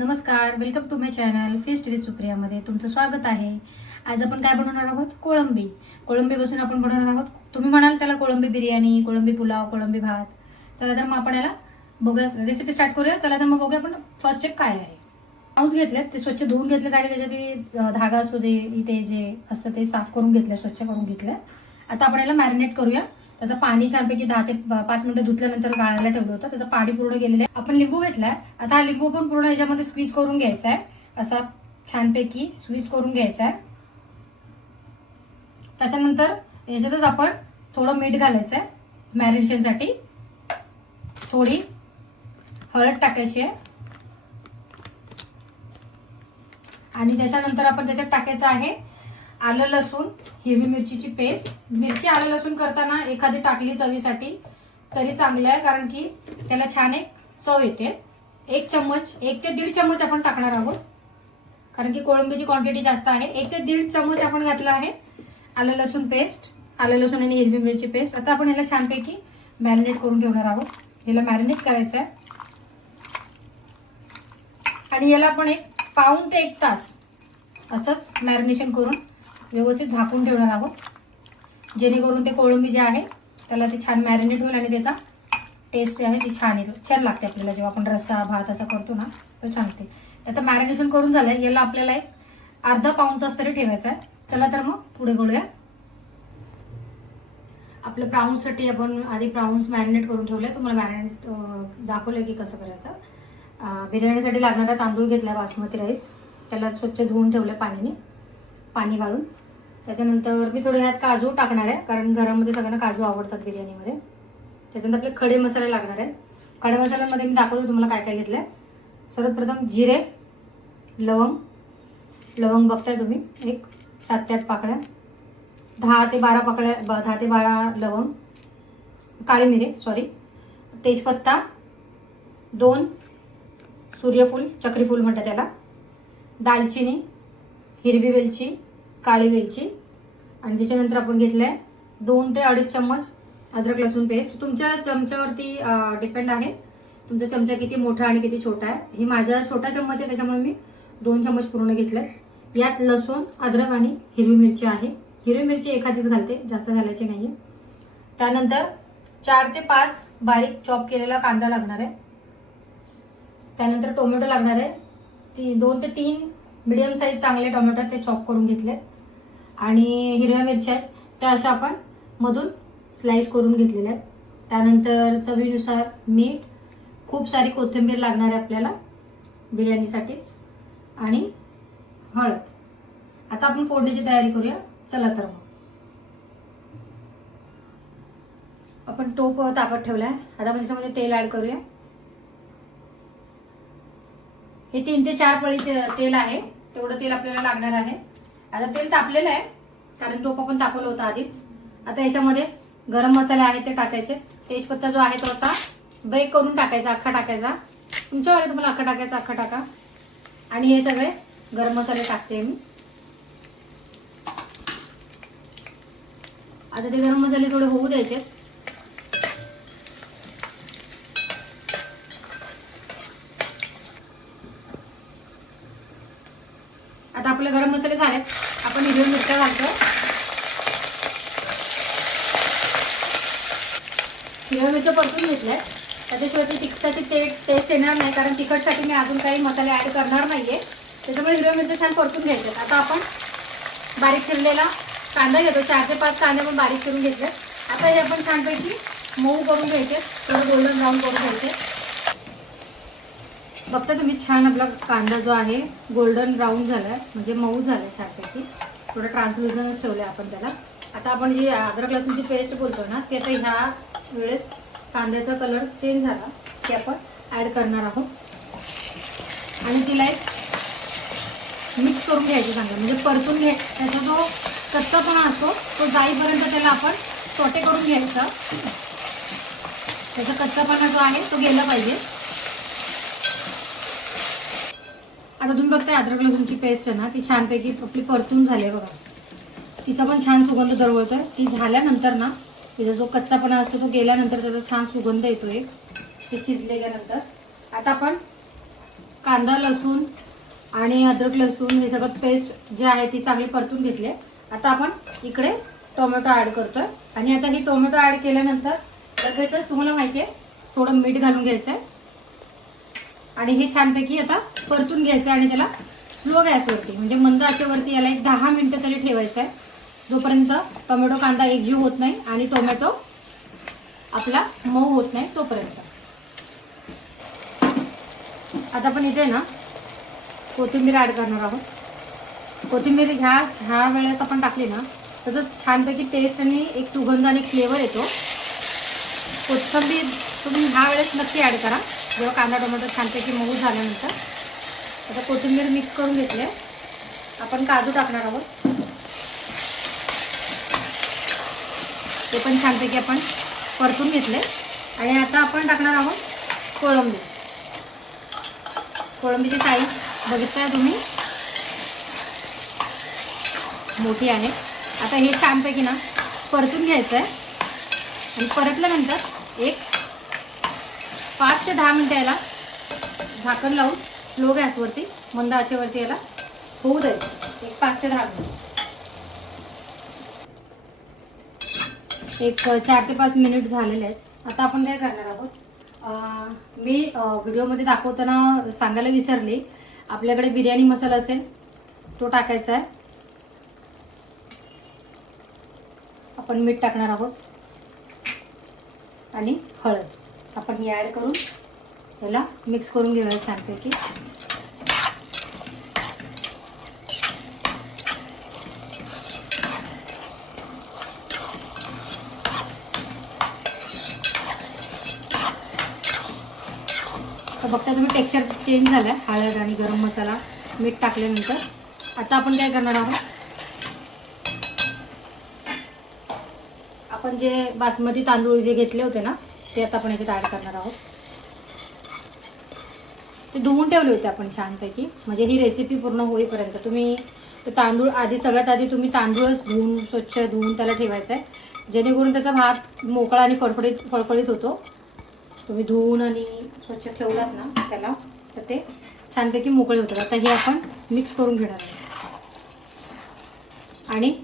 नमस्कार, welcome to my channel feast with सुप्रियामध्ये तुमचं स्वागत आहे. आज आपण काय बनवणार आहोत? कोळंबी. कोळंबी बसून आपण बनवणार आहोत. तुम्ही म्हणाल त्याला कोळंबी बिर्याणी, कोळंबी पुलाव, कोळंबी भात. चला तर मग आपण याला बघूया, रेसिपी स्टार्ट करूया. चला तर मग बघूया आपण फर्स्ट स्टेप काय आहे. पाऊस घेतलेत, ते स्वच्छ धुवून घेतलेत आणि त्याच्यात धागा असतो ते इथे जे असतं ते साफ करून घेतलं, स्वच्छ करून घेतलं. आता आपण याला मॅरिनेट करूया. त्याचं पाणी छानपैकी 10 ते 5 मिनिटं धुतल्यानंतर गाळायला ठेवलं होतं. त्याचं पाणी पूर्ण गेलेलं आहे. आपण लिंबू घेतलाय. आता हा लिंबू पण पूर्ण याच्यामध्ये स्क्वीज करून घ्यायचा आहे. असा छानपैकी स्क्वीज करून घ्यायचा आहे. त्याच्यानंतर याच्यातच आपण थोडं मीठ घालायचं आहे मॅरिनेशनसाठी. थोडी हळद टाकायची आहे आणि त्याच्यानंतर आपण त्याच्यात टाकायचं आहे आलं लसूण, हिरवी मिरचीची पेस्ट. मिरची आलं लसूण करताना एखादी टाकली चवीसाठी तरी चांगलं आहे, कारण की त्याला छान एक चव येते. 1 चम्मच, 1 ते 1.5 चम्मच आपण टाकणार आहोत, कारण की कोळंबीची क्वांटिटी जास्त आहे. 1 ते 1.5 चम्मच आपण घातला आहे आलं लसूण पेस्ट, आलं लसूण आणि हिरवी मिरची पेस्ट. आता आपण याला छानपैकी मॅरिनेट करून ठेवणार आहोत. याला मॅरिनेट करायचं आहे आणि याला आपण 1 पाऊण ते 1 तास असंच मॅरिनेशन करून व्यवस्थित झाकून ठेवणार आहोत, जेणेकरून ते कोळंबी जे आहे त्याला ते छान मॅरिनेट होईल आणि त्याचा टेस्ट आहे ती छान येतो. छान लागते आपल्याला जेव्हा आपण रस्सा भात असा करतो ना, तो छान लागते. आता मॅरिनेशन करून झालंय. याला आपल्याला 1 अर्धा पाऊण तास तरी ठेवायचा आहे. चला तर मग पुढे बोलूया. आपल्या प्राऊन्ससाठी आपण आधी प्राऊन्स मॅरिनेट करून ठेवले. तुम्हाला मॅरिनेट दाखवलं की कसं करायचं. बिर्याणीसाठी लागणारा तांदूळ घेतला बासमती राईस. त्याला स्वच्छ धुवून ठेवलं पाण्याने, पाणी गाळून. त्याच्यानंतर मी थोडे ह्यात काजू टाकणार आहे, कारण घरामध्ये सगळ्यांना काजू आवडतात बिर्याणीमध्ये. त्याच्यानंतर आपले खडे मसाले लागणार आहेत. खडे मसाल्यांमध्ये मी दाखवतो तुम्हाला काय काय घेतलंय. सर्वप्रथम जिरे, लवंग बघताय तुम्ही, 7 ते 8 पाकळ्या, 10 ते 12 पाकळ्या, 10 ते 12 लवंग, काळी मिरी तेजपत्ता, 2 सूर्यफूल, चक्रीफूल म्हणतात त्याला, दालचिनी, हिरवी वेलची, काळी वेलची. आणि त्याच्यानंतर आपण घेतलंय 2 ते 2.5 चम्मच अद्रक लसूण पेस्ट. तुमच्या चमच्यावरती डिपेंड आहे, तुमचा चमचा किती मोठा आणि किती छोटा आहे. ही माझा छोटा चम्मच आहे, त्याच्यामुळे मी 2 चम्मच पूर्ण घेतले. यात लसूण, अद्रक आणि हिरवी मिरची आहे. हिरवी मिरची एखादीच घालते, जास्त घालायची नाहीये. त्यानंतर 4 ते 5 बारीक चॉप केलेला कांदा लागणार आहे. त्यानंतर टोमॅटो लागणार आहे. 2 ते 3 मीडियम साईज चांगले टोमॅटो ते चॉप करून घेतले. आणि हिरव्या मिरच्या आहेत त्या अशा आपण मधून स्लाइस करून घेतलेल्या आहेत. त्यानंतर चवीनुसार मीठ, खूप सारी कोथिंबीर लागणार आहे आपल्याला बिर्याणीसाठीच, आणि हळद. आता आपण फोडणीची तयारी करूया. चला तर मग आपण टोप तापत ठेवलाय. आता आपण त्याच्यामध्ये तेल ऍड करूया. हे 3 ते 4 पळी तेल आहे, तेवढं तेल आपल्याला लागणार आहे. आता तेल तापलेलं आहे, कारण टोप आपण तापवलं होतं आधीच. आता याच्यामध्ये गरम मसाले आहेत ते टाकायचे. तेजपत्ता जो आहे तो असा ब्रेक करून टाकायचा, अख्खा टाकायचा. तुमच्यावर तुम्हाला अख्खा टाकायचा, अख्खा टाका. आणि हे सगळे गरम मसाले टाकते मी. आता ते गरम मसाले थोडे होऊ द्यायचे. आता आपले गरम मसाले झालेत. आपण हिरव्या मिरच्या घालतो. हिरव्या मिरच्या परतून घेतल्या. त्याच्याशिवाय ती तिखटाची टेस्ट येणार नाही, कारण तिखटसाठी मी अजून काही मसाले ऍड करणार नाहीये. त्याच्यामुळे हिरव्या मिरच्या छान परतून घ्यायच्यात. आता आपण बारीक चिरलेला कांदा घेतो. 4 ते 5 कांदे पण बारीक चिरून घेतले. आता हे आपण छानपैकी मऊ करून घ्यायचे, थोडं गोल्डन ब्राऊन करून घ्यायचे. बघता तुम्ही, छान आपला कांदा जो आहे गोल्डन ब्राऊन झालाय, म्हणजे मऊ झालाय छानपैकी. थोडं ट्रान्सल्युजनच ठेवलंय आपण त्याला. आता आपण जी अद्रक लसूणची पेस्ट बोलतो ना, ती आता ह्या वेळेस कांद्याचा कलर चेंज झाला की आपण ऍड करणार आहोत. आणि तिला एक मिक्स करून घ्यायचं चांगलं, म्हणजे परतून त्याचा जो कच्चापणा असतो तो जाईपर्यंत त्याला आपण सोटे करून घ्यायचं. त्याचा कच्चापणा जो आहे तो गेला पाहिजे. आता तुम्ही बघताय अद्रक लसूणची पेस्ट आहे ना, ती छानपैकी आपली परतून झाली आहे बघा. तिचा पण छान सुगंध दरवळतोय. ती झाल्यानंतर ना, तिचा जो कच्चापणा असतो तो गेल्यानंतर त्याचा छान सुगंध येतोय ते शिजल्यानंतर. आता आपण कांदा लसूण आणि अद्रक लसूण हे सगळं पेस्ट जे आहे ती चांगली परतून घेतली. आता आपण इकडे टोमॅटो ॲड करतोय आणि आता ही टोमॅटो ॲड केल्यानंतर लगेचच तुम्हाला माहिती आहे थोडं मीठ घालून घ्यायचं आहे आणि हे छानपैकी आता परतून घ्यायचं आहे आणि त्याला स्लो गॅसवरती म्हणजे मंद आचेवरती याला एक 10 मिनिटं तरी ठेवायचं आहे, जोपर्यंत टोमॅटो कांदा एकजीव होत नाही आणि टोमॅटो आपला मऊ होत नाही तोपर्यंत. आता आपण इथे ना कोथिंबीर ॲड करणार आहोत. कोथिंबीर ह्या वेळेस आपण टाकली ना तर छानपैकी टेस्ट आणि एक सुगंध आणि फ्लेवर येतो. कोथिंबीर तुम्ही ह्या वेळेस नक्की ॲड करा जेव्हा कांदा टोमॅटो छानपैकी मऊ झाल्यानंतर. आता कोथिंबीर मिक्स करून घेतली आहे. आपण काजू टाकणार आहोत. ते पण छानपैकी आपण परतून घेतले आणि आता आपण टाकणार आहोत कोळंबी. कोळंबीची साईज बघितताय तुम्ही, मोठी आहे. आता हे छानपैकी ना परतून घ्यायचं आहे आणि परतल्यानंतर एक 5 ते 10 मिनिटं याला झाकण लावून स्लो गॅसवरती मंद आचेवरती याला होऊ द्यायचं. एक 5 ते 10 मिनिट, एक 4 ते 5 मिनिट झालेले आहेत. आता आपण काय करणार आहोत, मी व्हिडिओमध्ये दाखवताना सांगायला विसरले, आपल्याकडे बिर्याणी मसाला असेल तो टाकायचा आहे. आपण मीठ टाकणार आहोत आणि हळद आपण ही ॲड करून याला मिक्स करून घेऊया छानपैकी. तर बघता तुम्ही टेक्स्चर चेंज झालं आहे हळद आणि गरम मसाला मीठ टाकल्यानंतर. आता आपण काय करणार आहोत, आपण जे बासमती तांदूळ जे घेतले होते ना ते आता आपण याच्यात ॲड करणार आहोत. ते धुवून ठेवले होते आपण छानपैकी, म्हणजे ही रेसिपी पूर्ण होईपर्यंत तुम्ही ते तांदूळ सगळ्यात आधी तुम्ही तांदूळच धुवून स्वच्छ धुवून त्याला ठेवायचं आहे, जेणेकरून त्याचा भात मोकळा आणि फळफळीत होतो. तुम्ही धुवून आणि स्वच्छ ठेवलात ना त्याला तर ते छानपैकी मोकळे होतात. आता हे आपण मिक्स करून घेणार आहे आणि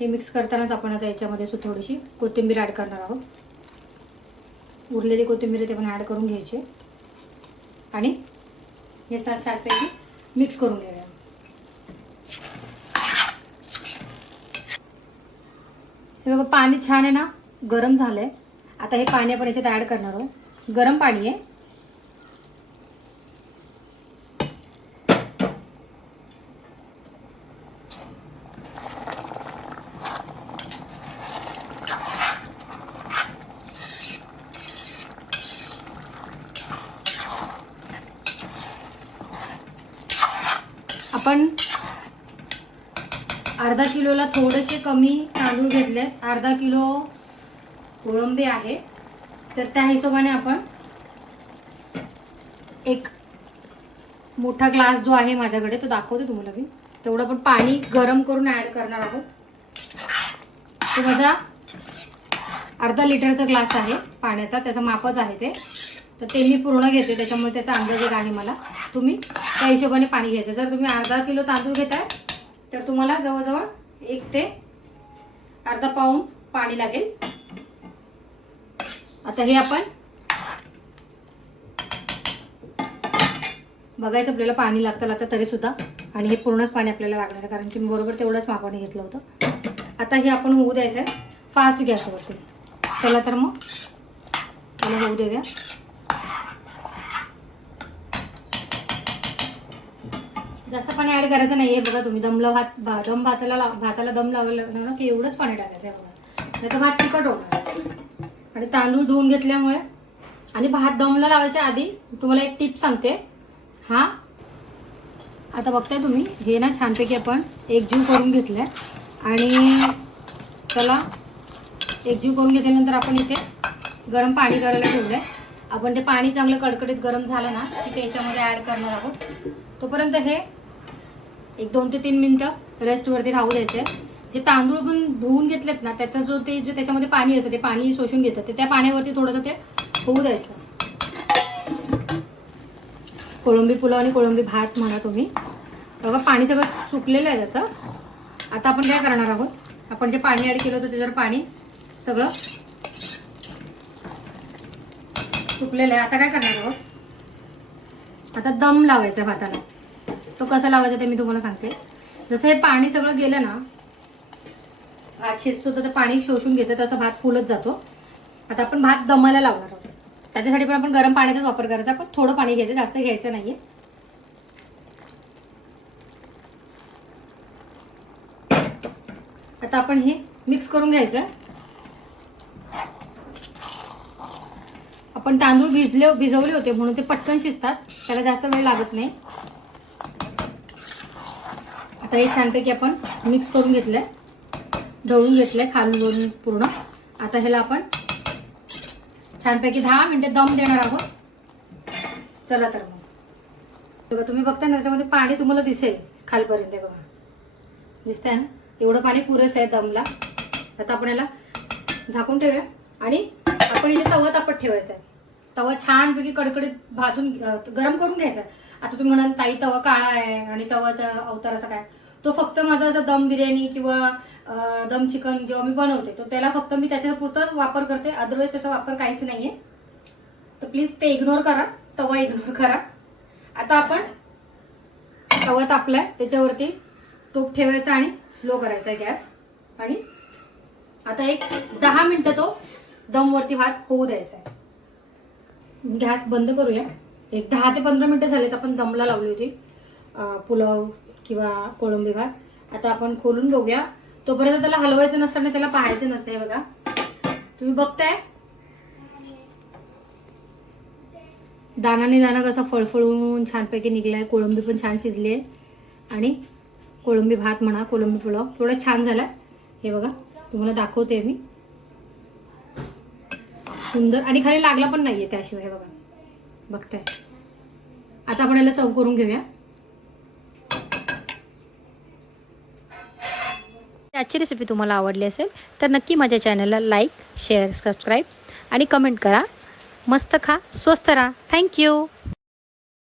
हे मिक्स करतानाच आपण आता याच्यामध्ये थोडीशी कोथिंबीर ॲड करणार आहोत. उरलेली कोथिंबीर ते पण ॲड करून घ्यायची आणि हे छानपैकी मिक्स करून घेऊया. हे बघा पाणी छान आहे ना, गरम झालं आहे. आता हे पाणी आपण याच्यात ॲड करणार आहोत. गरम पाणी आहे. आपण अर्धा किलोला थोडेसे कमी तांदूळ घेतलेत. अर्धा किलो कोळंबी आहे, तर त्या हिशोबाने आपण एक मोठा ग्लास जो आहे माझ्याकडे तो दाखवते तुम्हाला मी, तेवढं पण पाणी गरम करून ॲड करणार आहोत. तो माझा अर्धा लिटरचा ग्लास आहे पाण्याचा, त्याचा मापच आहे ते, तर ते मी पूर्ण घेते त्याच्यामुळे त्याचा अंदाज एक आहे मला. तुम्ही त्या हिशोबाने पाणी घ्यायचं. जर तुम्ही अर्धा किलो तांदूळ घेताय तर तुम्हाला जवळजवळ 1 ते अर्धा पाऊण पाणी लागेल. आता हे आपण बघायचं आपल्याला पाणी लागतं तरी सुद्धा, आणि हे पूर्णच पाणी आपल्याला लागणार आहे कारण की मी बरोबर तेवढंच मापाने घेतलं होतं. आता हे आपण होऊ द्यायचं आहे फास्ट गॅसवरती. चला तर मग त्याला होऊ देऊया. जास्त पाणी ॲड करायचं नाही आहे. बघा तुम्ही भाताला दम लावायला लागणार ना की एवढंच पाणी टाकायचं आहे बघा, नाही तर भात चिकट होणार. आणि तांदूळ धुवून घेतल्यामुळे आणि भात दमला लावायच्या आधी तुम्हाला एक टिप सांगते. हा आता बघताय तुम्ही हे ना छानपैकी आपण एकजीव करून घेतलं आहे आणि त्याला एकजीव करून घेतल्यानंतर आपण इथे गरम पाणी करायला ठेवलं आहे. आपण ते पाणी चांगलं कडकडीत गरम झालं ना की त्याच्यामध्ये ॲड करणार आहोत. तोपर्यंत हे एक 2 ते 3 मिनटं रेस्टवरती राहू द्यायचे. जे तांदूळ पण धुवून घेतलेत ना त्याचा जो त्याच्यामध्ये पाणी असतं ते पाणी शोषून घेतं, ते त्या पाण्यावरती थोडंसं ते होऊ द्यायचं. कोळंबी पुलाव आणि कोळंबी भात म्हणा तुम्ही. बघा पाणी सगळं सुकलेलं आहे त्याचं. आता आपण काय करणार आहोत, आपण जे पाणी ॲड केलं होतं त्याच्यावर पाणी सगळं सुकलेलं आहे. आता काय करणार आहोत, आता दम लावायचा भाताला. तो कसा लावायचा ते मी तुम्हाला सांगते. जसं हे पाणी सगळं गेलं ना, भात शिजतो तर ते पाणी शोषून घेतं, तसं भात फुलत जातो. आता आपण भात दमायला लावणार आहोत. त्याच्यासाठी पण आपण गरम पाण्याचाच वापर करायचा. पण थोडं पाणी घ्यायचं, जास्त घ्यायचं नाहीये. आता आपण हे मिक्स करून घ्यायचं. आपण तांदूळ भिजवले होते म्हणून ते पटकन शिजतात, त्याला जास्त वेळ लागत नाही. आता हे छानपैकी आपण मिक्स करून घेतलंय, ढवळून घेतलंय खालून वरून पूर्ण. आता ह्याला आपण छानपैकी 10 मिनिटे दम देणार आहोत. चला तर मग बघा, तुम्ही बघताय ना त्याच्यामध्ये पाणी तुम्हाला दिसेल खालपर्यंत. बघा दिसतंय ना, एवढं पाणी पुरेसं आहे दमला. आता आपण याला झाकून ठेवूया आणि आपण इथे तवा तापत ठेवायचा आहे. तवा छानपैकी कडकडीत भाजून गरम करून घ्यायचा आहे. आता तुम्ही म्हणाल ताई तवा काळा आहे आणि तवाचा अवतार असा काय, तो फक्त माझा असा दम बिर्याणी किंवा दम चिकन जेव्हा मी बनवते तो त्याला फक्त मी त्याच्या पुरताच वापर करते, अदरवाईज त्याचा वापर काहीच नाहीये. तर प्लीज ते इग्नोर करा, तवा इग्नोर करा. आता आपण तवा तापलाय, त्याच्यावरती टोप ठेवायचा आणि स्लो करायचा आहे गॅस. आणि आता एक 10 मिनिटं तो दमवरती भात होऊ द्यायचा आहे. गॅस बंद करूया. एक 10 ते 15 मिनिटं झालेत आपण दमला लावली होती पुलाव किंवा कोळंबी भात. आता आपण खोलून बघूया. तोपर्यंत त्याला हलवायचं नसतं आणि त्याला पाहायचं नसतंय. बघा तुम्ही बघताय दानाने दाना कसा फळफळून छानपैकी निघलाय. कोळंबी पण छान शिजली आहे आणि कोळंबी भात म्हणा कोळंबी पुलाव थोडा छान झाला. हे बघा तुम्हाला दाखवते मी, सुंदर. आणि खाली लागला पण नाहीये त्याशिवाय. हे बघा बघताय. आता आपण याला सर्व करून घेऊया. आजची रेसिपी तुम्हाला आवडली असेल तर नक्की माझ्या चॅनलला लाईक, शेअर, सबस्क्राईब आणि कमेंट करा. मस्त खा, स्वस्त राहा. थँक्यू.